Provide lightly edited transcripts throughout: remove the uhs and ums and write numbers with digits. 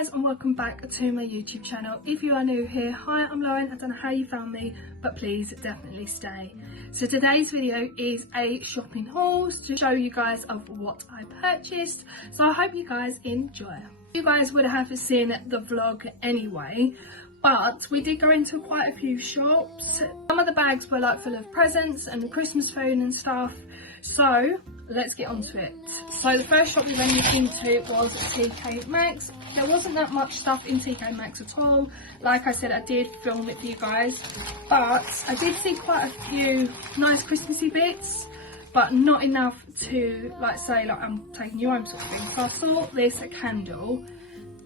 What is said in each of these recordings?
guys, and welcome back to my YouTube channel. If you are new here, hi, I'm Lauren. I don't know how you found me, but please definitely stay. So today's video is a shopping haul to show you guys of what I purchased. So I hope you guys enjoy. You guys would have seen the vlog anyway, but we did go into quite a few shops. Some of the bags were like full of presents and Christmas food and stuff. So let's get onto it. So the first shop we went into was TK Maxx. There wasn't that much stuff in TK Maxx at all. Like I said, I did film it for you guys, but I did see quite a few nice Christmassy bits, but not enough to like say like I'm taking you home sort of thing. So I saw this candle,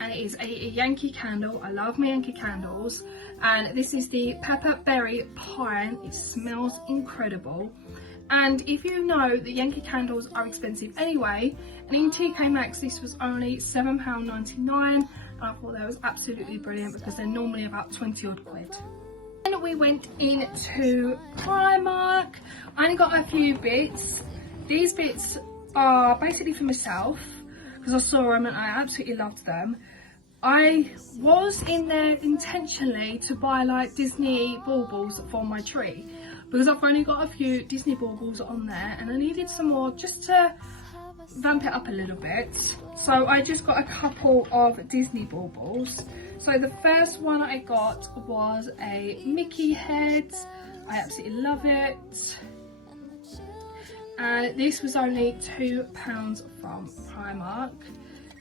and it is a Yankee candle. I love my Yankee candles, and this is the Pepper Berry Pine. It smells incredible. And if you know that Yankee candles are expensive anyway, and in TK Maxx this was only £7.99, and I thought that was absolutely brilliant because they're normally about 20 odd quid. Then we went into Primark. I only got a few bits. These bits are basically for myself because I saw them and I absolutely loved them. I was in there intentionally to buy like Disney baubles for my tree, because I've only got a few Disney baubles on there and I needed some more just to vamp it up a little bit. So I just got a couple of Disney baubles. So the first one I got was a Mickey head. I absolutely love it. And this was only £2 from Primark.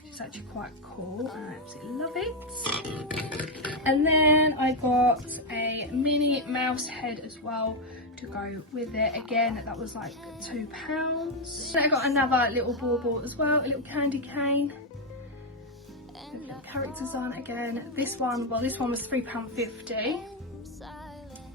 It's actually quite cool. I absolutely love it. And then I got a Minnie Mouse head as well to go with it. Again, that was like £2. Then I got another little bauble as well, a little candy cane with little characters on. Again, this one was £3.50.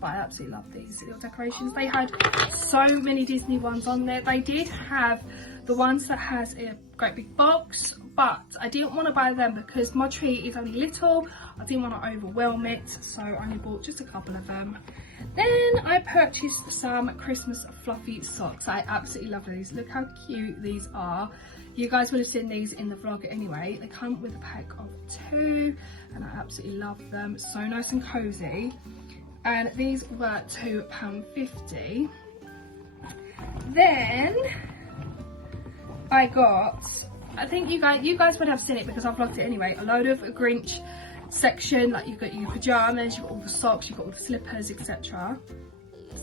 But I absolutely love these little decorations. They had so many Disney ones on there. They did have the ones that has a great big box, but I didn't want to buy them because my tree is only little. I didn't want to overwhelm it, so I only bought just a couple of them. Then I purchased some Christmas fluffy socks. I absolutely love these. Look how cute these are. You guys would have seen these in the vlog anyway. They come with a pack of 2 and I absolutely love them. So nice and cozy. And these were £2.50. Then I got, I think you guys would have seen it because I've vlogged it anyway, a load of Grinch section. Like you've got your pyjamas, you've got all the socks, you've got all the slippers, etc.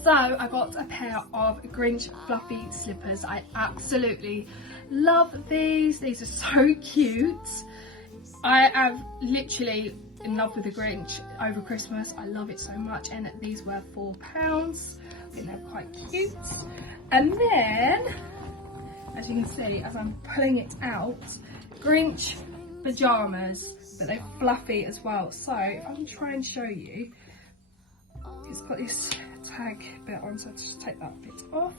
So I got a pair of Grinch fluffy slippers. I absolutely love these. These are so cute. I am literally in love with the Grinch over Christmas. I love it so much, and these were £4. I think they're quite cute. And then, as you can see, as I'm pulling it out, Grinch pyjamas, but they're fluffy as well. So if I can try and show you, it's got this tag bit on, so I'll just take that bit off.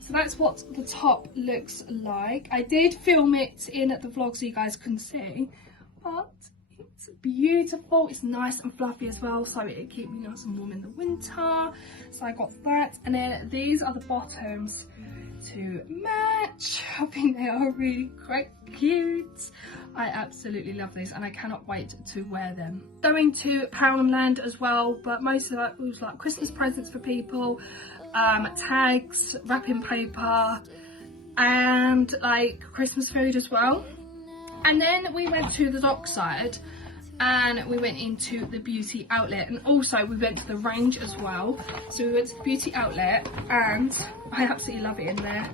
So that's what the top looks like. I did film it in the vlog so you guys couldn't see, but it's beautiful. It's nice and fluffy as well, so it'll keep me nice and warm in the winter. So I got that, and then these are the bottoms to match. I think they are really quite cute. I absolutely love these and I cannot wait to wear them. Going to Poundland as well, but most of it was like Christmas presents for people, tags, wrapping paper, and like Christmas food as well. And then we went to the Dockside and we went into the beauty outlet, and also we went to the Range as well. So we went to the beauty outlet and I absolutely love it in there.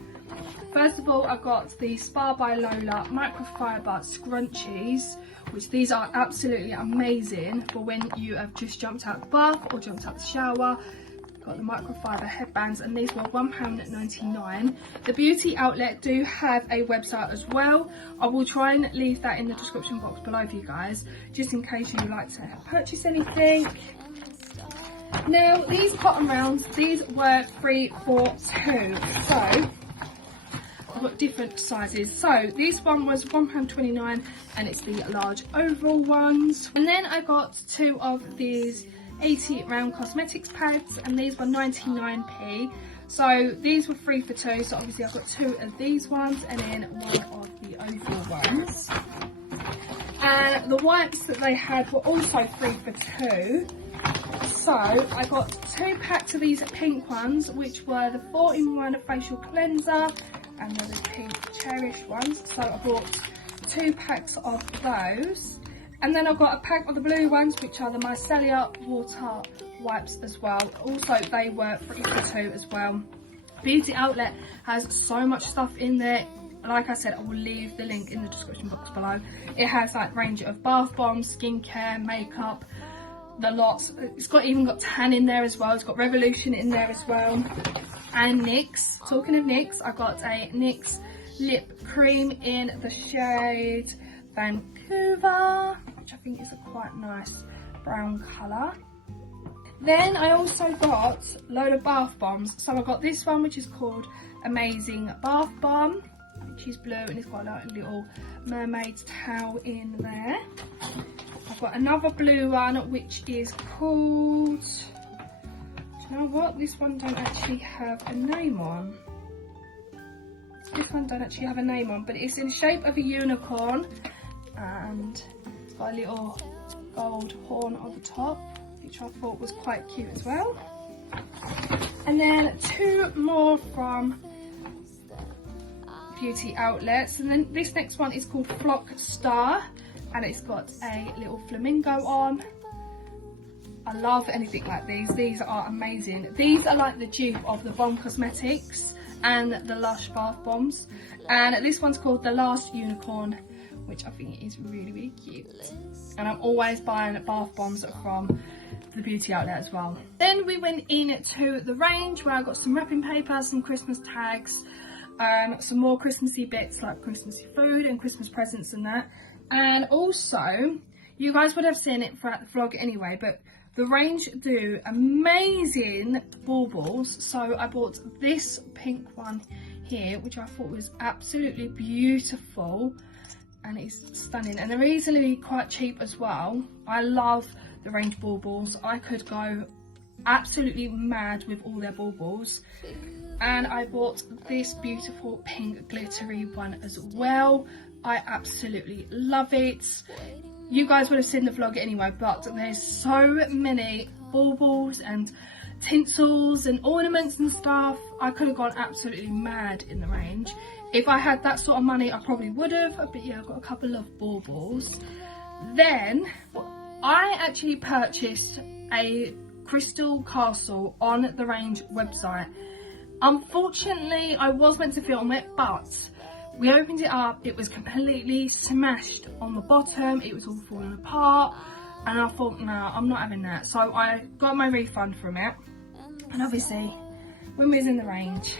First of all, I got the Spa by Lola microfiber scrunchies, which these are absolutely amazing for when you have just jumped out the bath or jumped out the shower. Got the microfiber headbands, and these were £1.99. The beauty outlet do have a website as well. I will try and leave that in the description box below for you guys, just in case you like to purchase anything. Now these cotton rounds, these were 3 for 2. So I've got different sizes. So this one was £1.29 and it's the large oval ones. And then I got 2 of these 80 round cosmetics pads, and these were 99p. So these were 3 for 2, so obviously I've got 2 of these ones and then 1 of the oval ones. And the wipes that they had were also 3 for 2. So I got 2 packs of these pink ones, which were the 4-in-1 facial cleanser, and they're the pink Cherish ones. So I bought 2 packs of those. And then I've got a pack of the blue ones, which are the micellar water wipes as well. Also, they were 3 for 2 as well. Beauty Outlet has so much stuff in there. Like I said, I will leave the link in the description box below. It has like range of bath bombs, skincare, makeup, the lots. It's even got tan in there as well. It's got Revolution in there as well. And NYX. Talking of NYX, I got a NYX lip cream in the shade Vancouver, which I think is a quite nice brown colour. Then I also got a load of bath bombs. So I got this one, which is called Amazing Bath Bomb, which is blue, and it's got like a little mermaid's towel in there. I've got another blue one, which is called, do you know what? This one don't actually have a name on. This one don't actually have a name on, but it's in the shape of a unicorn, and it's got a little gold horn on the top, which I thought was quite cute as well. And then 2 more from Beauty Outlets, and then this next one is called Flock Star, and it's got a little flamingo on. I love anything like these are amazing. These are like the dupe of the Bomb Cosmetics and the Lush bath bombs, and this one's called The Last Unicorn, which I think is really, really cute. And I'm always buying bath bombs from the Beauty Outlet as well. Then we went into the range where I got some wrapping paper, some Christmas tags, some more Christmassy bits like Christmassy food and Christmas presents and that. And also, you guys would have seen it throughout the vlog anyway, but the range do amazing baubles. So I bought this pink one here, which I thought was absolutely beautiful, and it's stunning, and they're easily quite cheap as well. I love the range baubles. I could go absolutely mad with all their baubles. And I bought this beautiful pink glittery one as well. I absolutely love it. You guys would have seen the vlog anyway, but there's so many baubles and tinsels and ornaments and stuff. I could have gone absolutely mad in the range. If I had that sort of money, I probably would have, but yeah, I've got a couple of baubles. Then I actually purchased a crystal castle on the range website. Unfortunately, I was meant to film it, but we opened it up, it was completely smashed on the bottom, it was all falling apart, and I thought, no, I'm not having that. So I got my refund from it, and obviously, when we was in the range,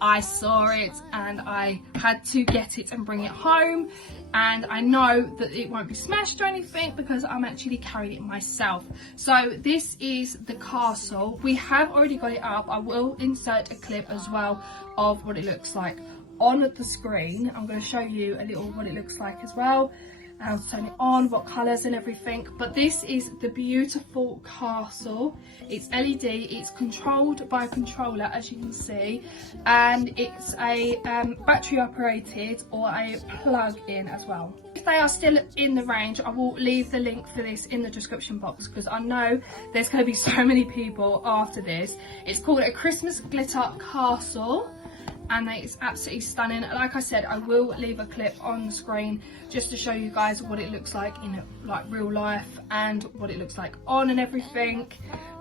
I saw it and I had to get it and bring it home, and I know that it won't be smashed or anything because I'm actually carrying it myself. So this is the castle. We have already got it up. I will insert a clip as well of what it looks like on the screen. I'm going to show you a little what it looks like as well, how to turn it on, what colours and everything. But this is the beautiful castle. It's LED, it's controlled by a controller, as you can see, and it's a battery operated or a plug-in as well. If they are still in the range, I will leave the link for this in the description box because I know there's going to be so many people after this. It's called a Christmas glitter castle, and it's absolutely stunning. Like I said, I will leave a clip on the screen just to show you guys what it looks like in like real life and what it looks like on and everything.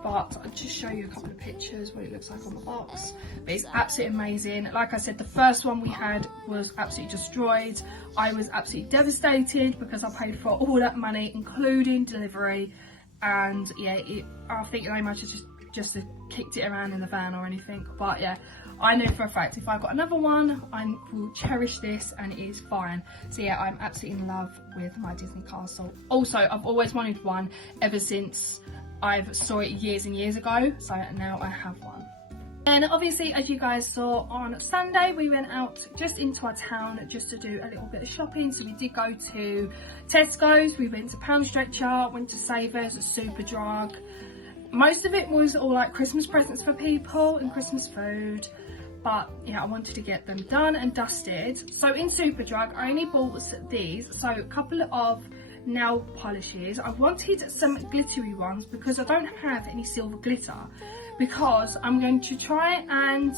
But I'll just show you a couple of pictures what it looks like on the box. But it's absolutely amazing. Like I said, the first one we had was absolutely destroyed. I was absolutely devastated because I paid for all that money, including delivery. And yeah, I think they might have just kicked it around in the van or anything. But yeah, I know for a fact if I got another one, I will cherish this and it is fine. So yeah, I'm absolutely in love with my Disney castle. Also, I've always wanted one ever since I saw it years and years ago. So now I have one. And obviously, as you guys saw on Sunday, we went out just into our town just to do a little bit of shopping. So we did go to Tesco's, we went to Pound Stretcher, went to Savers, Superdrug. Most of it was all like Christmas presents for people and Christmas food. but yeah, I wanted to get them done and dusted. So in Superdrug I only bought these, so a couple of nail polishes. I wanted some glittery ones because I don't have any silver glitter, because I'm going to try and,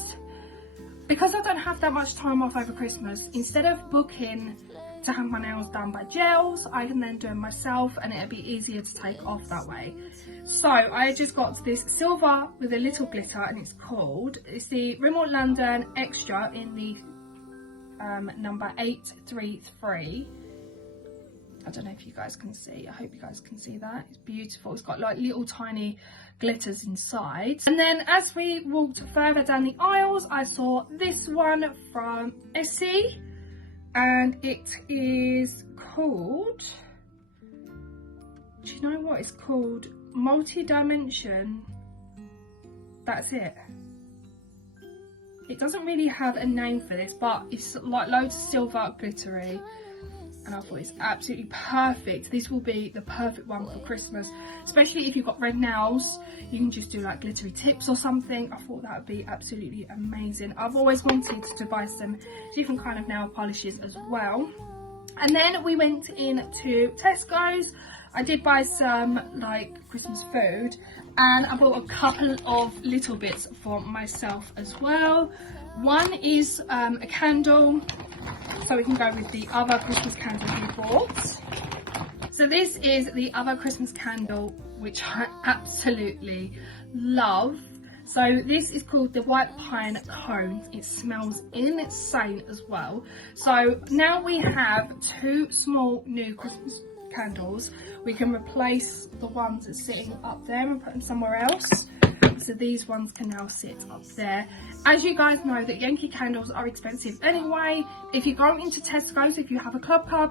because I don't have that much time off over Christmas, instead of booking to have my nails done by gels, I can then do them myself and it'll be easier to take off that way. So I just got this silver with a little glitter, and it's the Rimmel London Extra in the number 833. I don't know if you guys can see, I hope you guys can see that. It's beautiful. It's got like little tiny glitters inside. And then as we walked further down the aisles, I saw this one from Essie, and it is called, do you know what it's called? Multi-dimension. That's it. It doesn't really have a name for this, but it's like loads of silver glittery, and I thought it's absolutely perfect. This will be the perfect one for Christmas, especially if you've got red nails. You can just do like glittery tips or something. I thought that would be absolutely amazing. I've always wanted to buy some different kind of nail polishes as well. And then we went into Tesco's. I did buy some like Christmas food, and I bought a couple of little bits for myself as well. One is a candle, so we can go with the other Christmas candle we bought. So this is the other Christmas candle, which I absolutely love. So this is called the White Pine Cone. It smells insane as well. So now we have two small new Christmas candles. We can replace the ones that's sitting up there and put them somewhere else. So these ones can now sit up there. As you guys know, that Yankee candles are expensive anyway. If you go into Tesco's, if you have a club card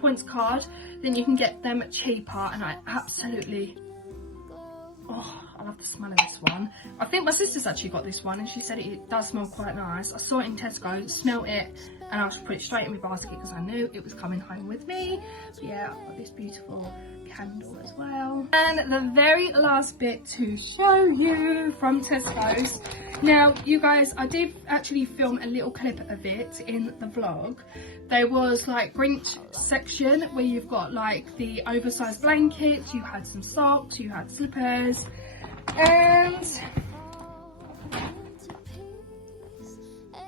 points card, then you can get them cheaper, and I absolutely, oh, I love the smell of this one. I think my sister's actually got this one, and she said it does smell quite nice. I saw it in Tesco, smelled it, and I just put it straight in my basket because I knew it was coming home with me. But yeah, I've got this beautiful candle as well. And the very last bit to show you from Tesco's. Now, you guys, I did actually film a little clip of it in the vlog. There was like Grinch section where you've got like the oversized blankets, you had some socks, you had slippers, and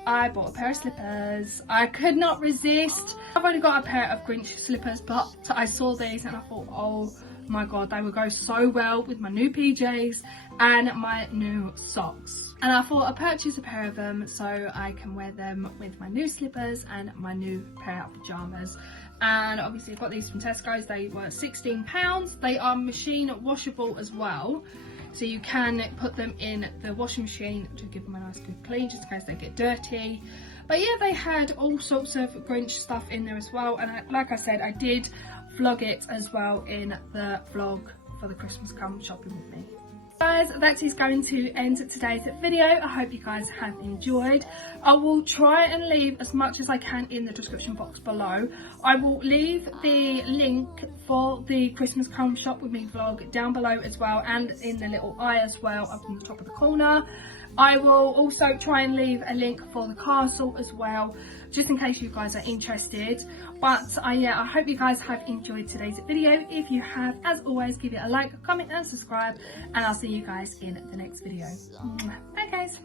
I bought a pair of slippers. I could not resist. I've only got a pair of Grinch slippers, but I saw these and I thought, oh my god, they would go so well with my new PJs and my new socks. And I thought I'd purchase a pair of them so I can wear them with my new slippers and my new pair of pyjamas. And obviously I got these from Tesco's. They were £16. They are machine washable as well, so you can put them in the washing machine to give them a nice good clean, just in case they get dirty. But yeah, they had all sorts of Grinch stuff in there as well, and like I said, I did vlog it as well in the vlog for the Christmas Come Shopping With Me. Guys, that is going to end today's video. I hope you guys have enjoyed. I will try and leave as much as I can in the description box below. I will leave the link for the Christmas Come Shop With Me vlog down below as well, and in the little eye as well up in the top of the corner. I will also try and leave a link for the castle as well, just in case you guys are interested. But yeah, I hope you guys have enjoyed today's video. If you have, as always, give it a like, comment and subscribe, and I'll see you guys in the next video. Bye guys.